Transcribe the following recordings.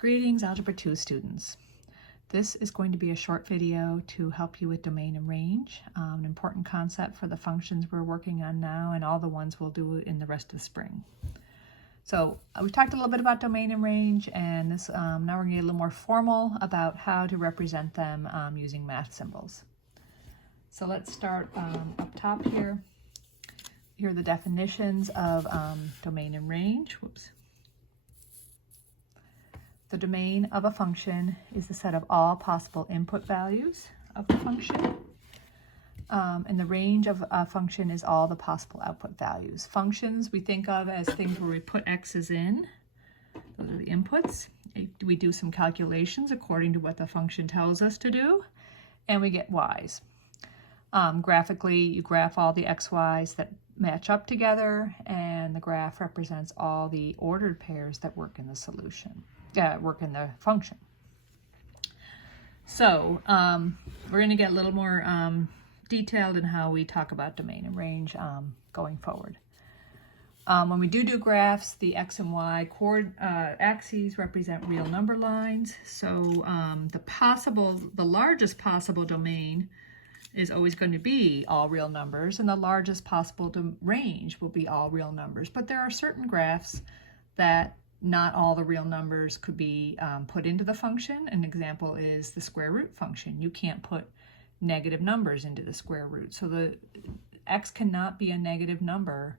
Greetings, Algebra 2 students. This is going to be a short video to help you with domain and range, an important concept for the functions we're working on now and all the ones we'll do in the rest of the spring. So we've talked a little bit about domain and range, and this now we're going to get a little more formal about how to represent them using math symbols. So let's start up top here. Here are the definitions of domain and range. Whoops. The domain of a function is the set of all possible input values of the function. And the range of a function is all the possible output values. Functions we think of as things where we put x's in. Those are the inputs. We do some calculations according to what the function tells us to do, and we get y's. Graphically, you graph all the xy's that match up together, and the graph represents all the ordered pairs that work in the solution. Work in the function. So we're going to get a little more detailed in how we talk about domain and range going forward. When we do graphs, the x and y axes represent real number lines. So the largest possible domain is always going to be all real numbers, and the largest possible range will be all real numbers. But there are certain graphs that not all the real numbers could be put into the function. An example is the square root function. You can't put negative numbers into the square root. So the x cannot be a negative number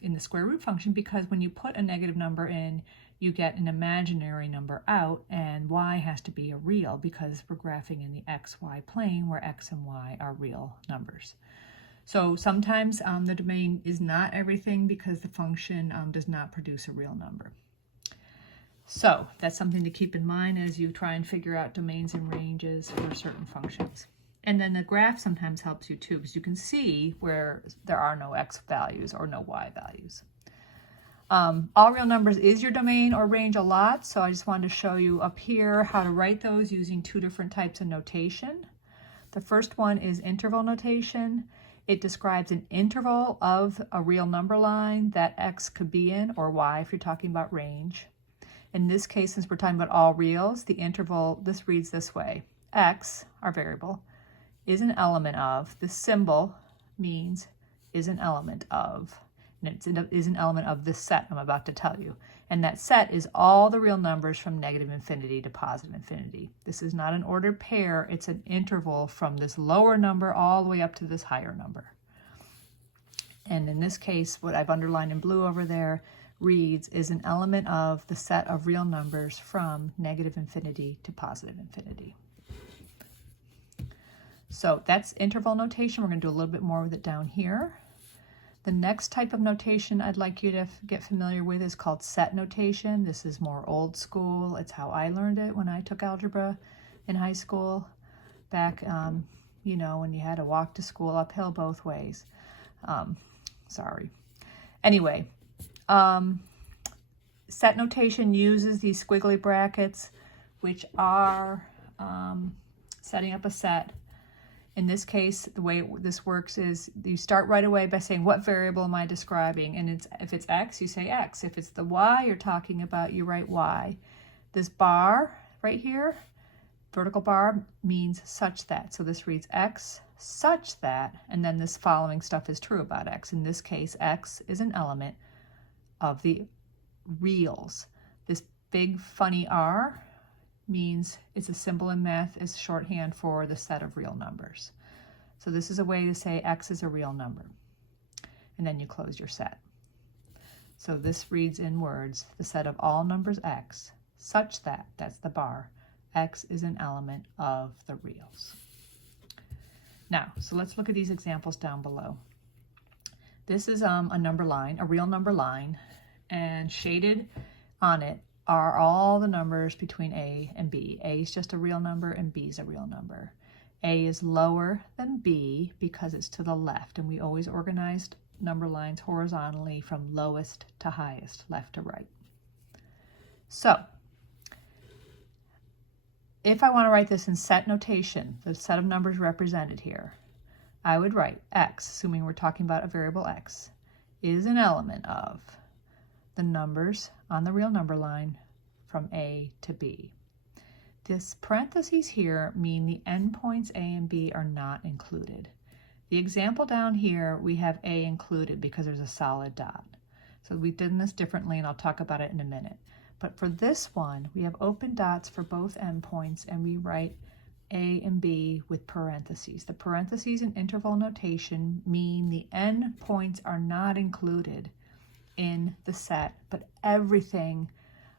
in the square root function, because when you put a negative number in, you get an imaginary number out, and y has to be a real because we're graphing in the xy plane where x and y are real numbers. So sometimes the domain is not everything because the function does not produce a real number. So that's something to keep in mind as you try and figure out domains and ranges for certain functions. And then the graph sometimes helps you too, because you can see where there are no x values or no y values. All real numbers is your domain or range a lot, so I just wanted to show you up here how to write those using two different types of notation. The first one is interval notation. It describes an interval of a real number line that x could be in, or y if you're talking about range. In this case, since we're talking about all reals, the interval, this reads this way. X, our variable, is an element of, this symbol means is an element of, and it is an element of this set I'm about to tell you. And that set is all the real numbers from negative infinity to positive infinity. This is not an ordered pair, it's an interval from this lower number all the way up to this higher number. And in this case, what I've underlined in blue over there reads is an element of the set of real numbers from negative infinity to positive infinity. So that's interval notation. We're going to do a little bit more with it down here. The next type of notation I'd like you to get familiar with is called set notation. This is more old school. It's how I learned it when I took algebra in high school, back, you know, when you had to walk to school uphill both ways. Sorry. Anyway, set notation uses these squiggly brackets, which are setting up a set. In this case, the way this works is you start right away by saying, what variable am I describing? And if it's x, you say x. If it's the y you're talking about, you write y. This bar right here, vertical bar, means such that. So this reads x such that, and then this following stuff is true about x. In this case, x is an element of the reals. This big funny r means it's a symbol in math, is shorthand for the set of real numbers. So this is a way to say x is a real number. And then you close your set. So this reads in words, the set of all numbers x, such that, that's the bar, x is an element of the reals. Now, so let's look at these examples down below. This is a number line, a real number line, and shaded on it are all the numbers between A and B. A is just a real number and B is a real number. A is lower than B because it's to the left, and we always organized number lines horizontally from lowest to highest, left to right. So, if I want to write this in set notation, the set of numbers represented here, I would write x, assuming we're talking about a variable x, is an element of the numbers on the real number line from A to B. This parentheses here mean the endpoints A and B are not included. The example down here, we have A included because there's a solid dot. So we've done this differently, and I'll talk about it in a minute. But for this one, we have open dots for both endpoints, and we write A and B with parentheses. The parentheses in interval notation mean the endpoints are not included in the set, but everything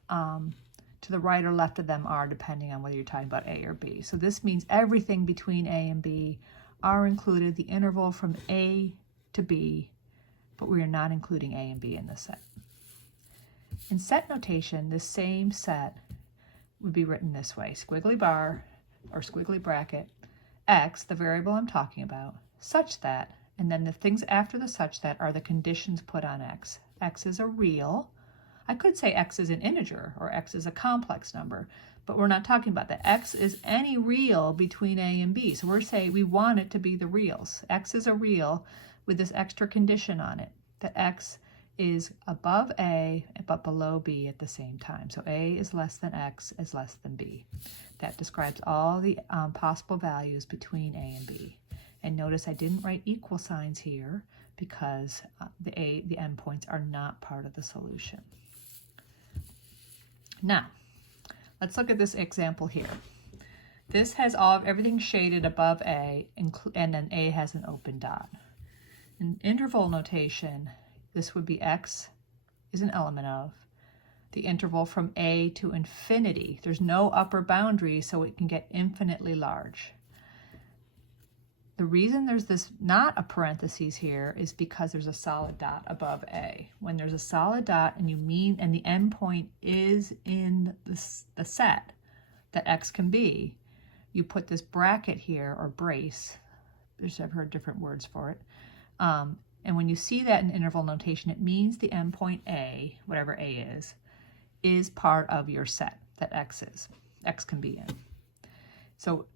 to the right or left of them are, depending on whether you're talking about A or B. So this means everything between A and B are included, the interval from A to B, but we are not including A and B in this set. In set notation, this same set would be written this way: squiggly bar or squiggly bracket, X, the variable I'm talking about, such that, and then the things after the such that are the conditions put on X. X is a real. I could say X is an integer or X is a complex number, but we're not talking about that. X is any real between A and B. So we're saying we want it to be the reals. X is a real with this extra condition on it, that X is above A but below B at the same time. So A is less than X is less than B. That describes all the possible values between A and B. And notice I didn't write equal signs here because the endpoints are not part of the solution. Now, let's look at this example here. This has everything shaded above A, and then A has an open dot. In interval notation, this would be X is an element of the interval from A to infinity. There's no upper boundary, so it can get infinitely large. The reason there's this not a parentheses here is because there's a solid dot above A. When there's a solid dot and the endpoint is in the set that X can be, you put this bracket here, or brace. I've heard different words for it. And when you see that in interval notation, it means the endpoint A, whatever A is part of your set that X can be in. So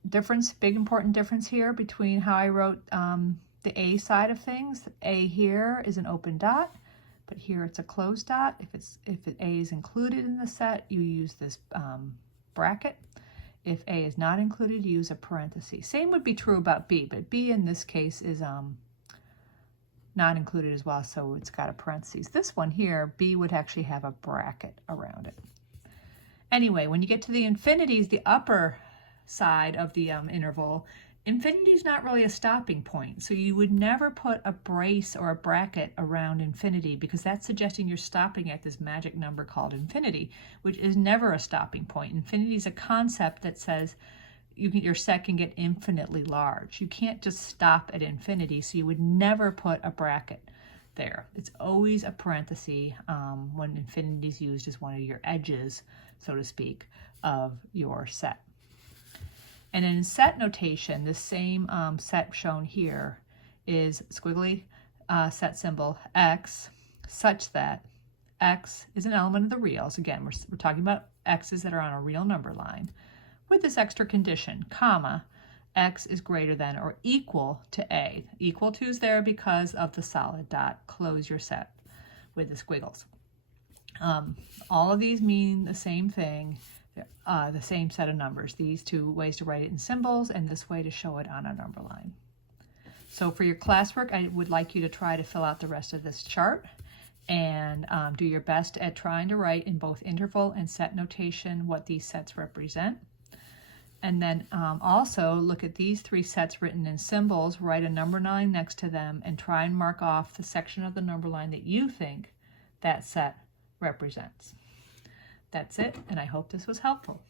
big important difference here between how I wrote the A side of things. A here is an open dot, but here it's a closed dot. If A is included in the set, you use this bracket. If A is not included, you use a parenthesis. Same would be true about B, but B in this case is not included as well, so it's got a parenthesis. This one here, B would actually have a bracket around it. Anyway, when you get to the infinities, the upper side of the interval, infinity is not really a stopping point. So you would never put a brace or a bracket around infinity, because that's suggesting you're stopping at this magic number called infinity, which is never a stopping point. Infinity is a concept that says your set can get infinitely large. You can't just stop at infinity, so you would never put a bracket there. It's always a parenthesis when infinity is used as one of your edges, so to speak, of your set. And in set notation, the same set shown here is squiggly set symbol X, such that X is an element of the reals. Again, we're talking about X's that are on a real number line, with this extra condition, comma, X is greater than or equal to A. Equal to is there because of the solid dot. Close your set with the squiggles. All of these mean the same thing. The same set of numbers, these two ways to write it in symbols and this way to show it on a number line. So for your classwork, I would like you to try to fill out the rest of this chart and do your best at trying to write in both interval and set notation what these sets represent. And then also look at these three sets written in symbols, write a number line next to them, and try and mark off the section of the number line that you think that set represents. That's it, and I hope this was helpful.